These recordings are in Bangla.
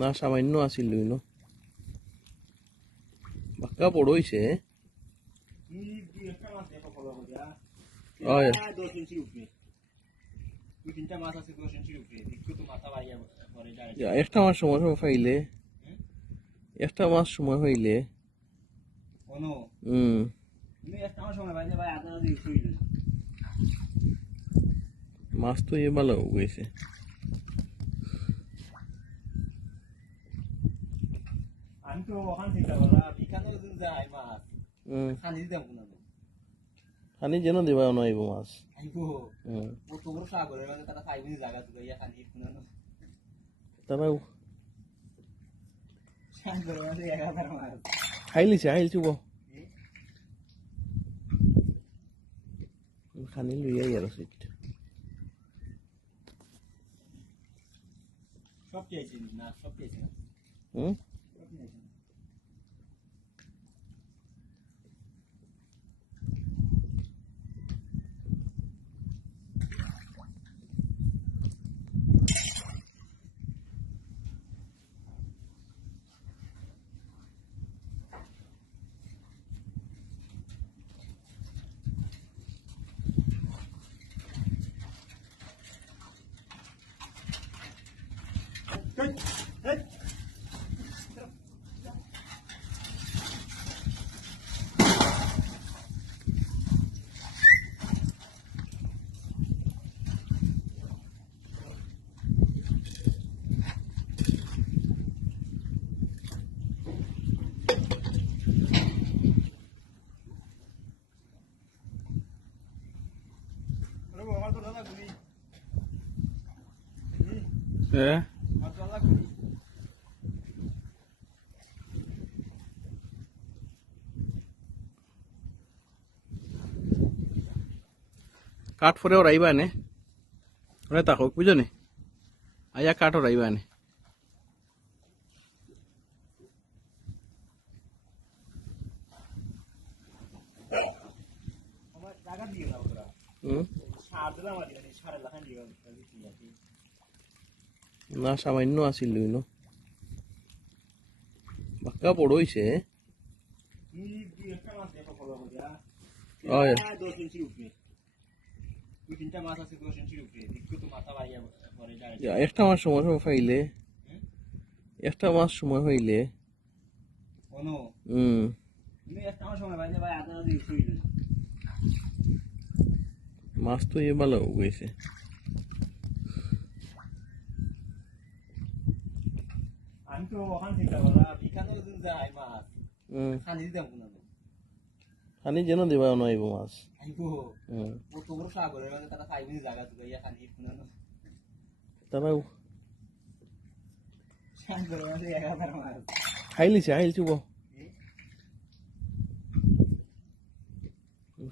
না সামান্য আছিল বাক্কা বড় হইছে একটা মাস সময় পাইলে একটা মাস সময় হইলে মাছ তো এ ভালো গেছে আমি তো ওখান থেকে বলা বিকানো যাই মাছ খানি দিতাম কোন খানি যেন দিবা নইব মাছ আইবো ও তোর সাগরের মধ্যে তারা খাইবি জায়গা তো ইয়া খানি কোন তারাও সাগরের মধ্যে 1000 মাছ খাইলিছে আইলছুব খানি লইয়া আর সিট সব পেয়েছি না সব পেয়েছি কাঠ ফরে ওরাইবা নে ওরা তাকক বুঝো নি আয়া কাঠ ওরাইবা নে আমার জায়গা দিয়ে দাও তোরা সার দিলাম আর দিলাম সারে লাখান দিয়ে না সামান্য আছিল বাক্কা বড় হইছে একটা মাস সময় পাইলে একটা মাস সময় হইলে মাছ তো এ ভালো গেছে আমি তো ওখান থেকে বলা বিকানো যাই মাছ খানি দিতাম কোন খানি যেন দিবা নইব মাছ আইবো ও তোর সাগরের মধ্যে তারা খাইবি জায়গা তো ইয়া খানি কোন তারাও সাগরের মধ্যে 1000 মাছ খাইলিছে আইলছুব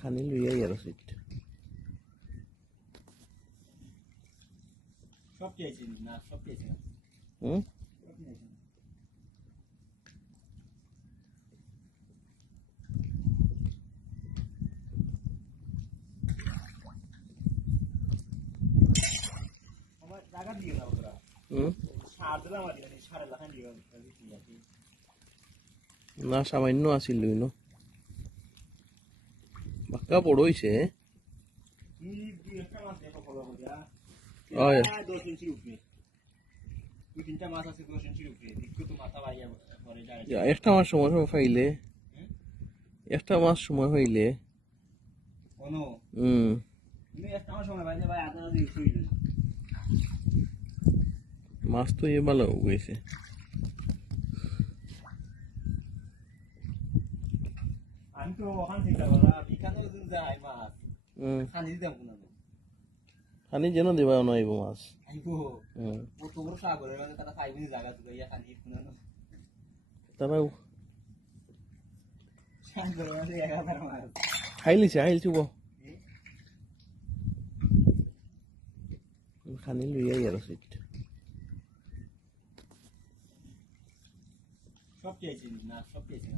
খানি লইয়া আর সিট সব পেয়েছি না সব পেয়েছি আমার জায়গা দিয়ে দাও তোরা সার দিলাম আর দিলাম সারে লাখান দিয়ে না সামান্য আছিল বাক্কা বড় হইছে একটা মাস সময় পাইলে একটা মাস সময় হইলে মাছ তো এ ভালো গেছে আমি তো ওখান থেকে বলা বিকানো যাই মাছ খানি দিতাম কোন খানি যেন দিবা নইব মাছ আইবো ও তোর সাগরের মধ্যে তারা খাইবি জায়গা তো ইয়া খানি কোন তারাও সাগরের মধ্যে 1000 মাছ খাইলিছে আইলছুব খানি লইয়া আর সিট সব পেয়েছি না সব পেয়েছি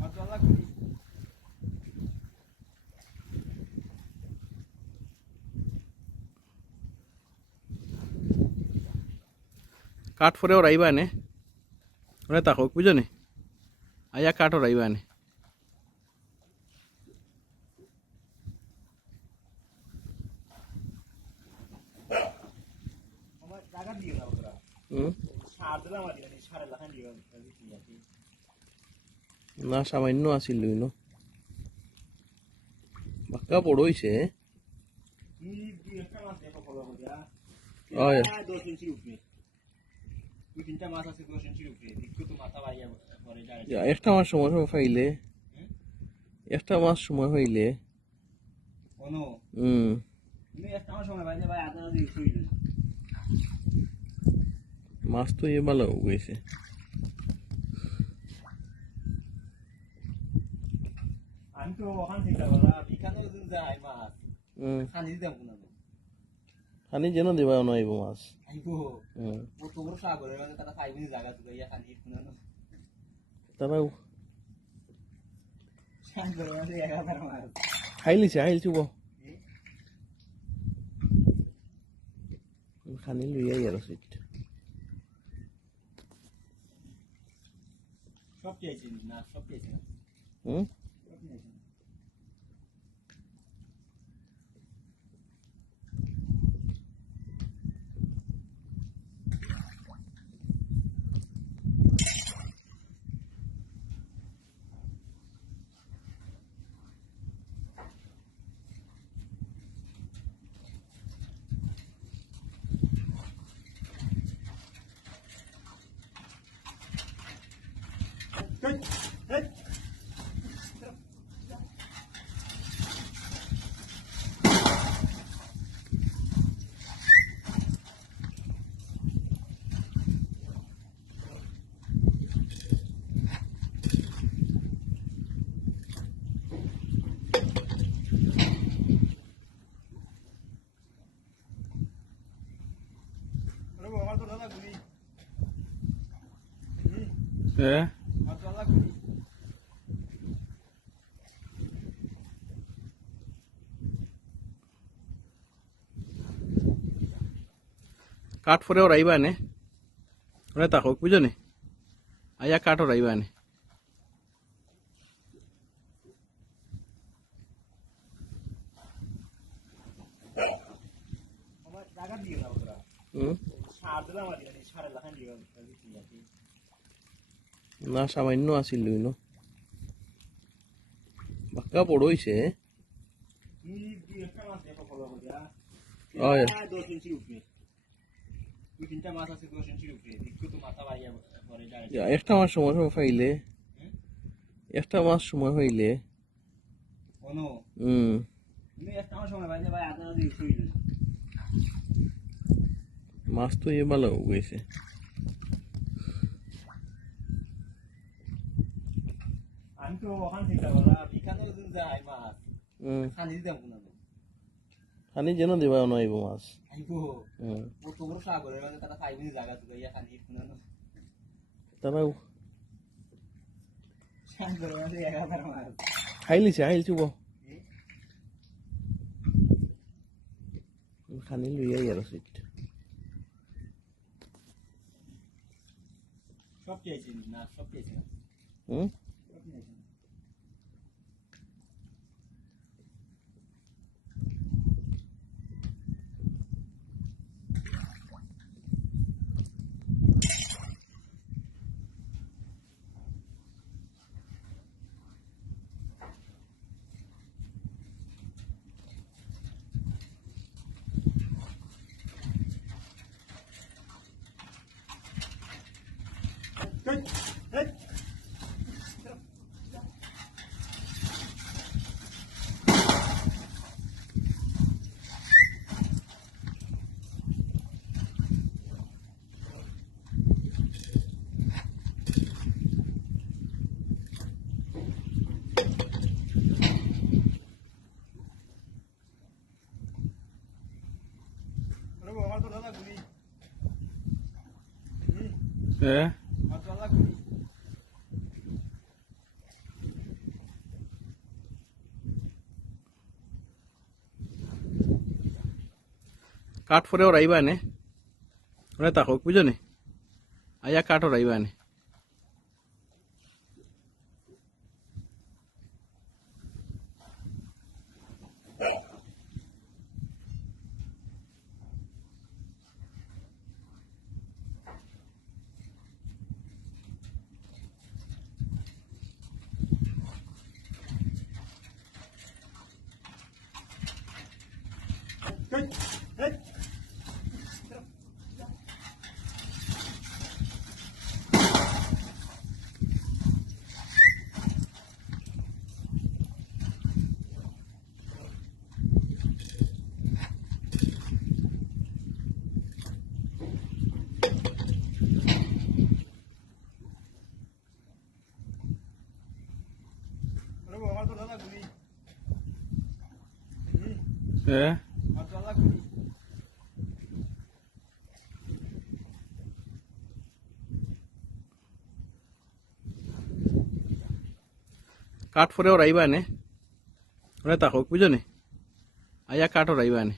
মাতলা করি কাঠ ফুরেও রাইবা নে ওরা তাকক বুঝো নি আয়া কাঠও রাইবা নে আমার জায়গা দিয়ে দাও তোরা সার দিলাম আর সারের লাখান দিয়ে না সামান্য আছিল ন বাক্কা বড় হইছে একটা মাছ দেখো ফলো করে ওই 10 ইঞ্চির উপরে দুই তিনটা মাছ আছে 10 ইঞ্চির উপরে দেখো তো মাথা বাইয়া পরে যায় একটা মাস সময় পাইলে একটা মাস সময় হইলে অনু তুমি একটা মাস সময় বাইলে ভাই আধা দিন শুইলে মাছ তো এ ভালো হয়েছে আমি তো ওখান থেকে বলা বিকানোর দিন যাই মাছ খানি দিতাম কোন খানি যেন দেবা নইব মাছ আইগো ও তো বড় সাগরের মধ্যে তারা খাইবি জায়গা তো ইয়া খানি কোন তারাও সাগরের মধ্যে এগাদার মাছ খাইলিছে আইলছুব খানি লইয়াই আর সিট সব চাইছি না সব চাইছি না সব চাইছি আমার তো দাদা ঘুরি মাতলা করি কাঠ ফুরেও রাইবা নে ওরা তাকক বুঝো নি আয়া কাঠও রাইবা নে আমার জায়গা দিয়ে দাও তোরা সার দিলাম আর সারের লাখান দিয়ে না সামান্য আছিল ন বাক্কা বড় হইছে একটা মাছ দেখো ফলো করে ওই 10 ইঞ্চির উপরে দুই তিনটা মাছ আছে 10 ইঞ্চির উপরে দেখো তো মাথা বাইয়া পরে যায় একটা মাস সময় পাইলে একটা মাস সময় হইলে অনু তুমি একটা মাস সময় বাইলে ভাই আধা দিন শুইলে মাছ তো এ ভালো হয়েছে আমি তো ওখান থেকে বলা বিকানোর দিন যাই মাছ খানি দিতাম কোন খানি যেন দেবা নইব মাছ আইগো ও তো বড় সাগরের মধ্যে তারা খাইবি জায়গা তো ইয়া খানি কোন তারাও সাগরের মধ্যে এগাদার মাছ খাইলিছে আইলছুব খানি লইয়াই আর সিট সব চাইছি না সব চাইছি না সব চাইছি না আমার তো দাদা ঘুরি মাতলা করি কাঠ ফরেও রাইবা নে ওরা তাকক বুঝো নি আয়া কাঠও রাইবা নে আমার তো দাদা ঘুরি হ্যাঁ আমার দাদা ঘুরি কাঠ ফরেও রাইবা নে ওরা তাকক বুঝো নি আয়া কাঠও রাইবা নে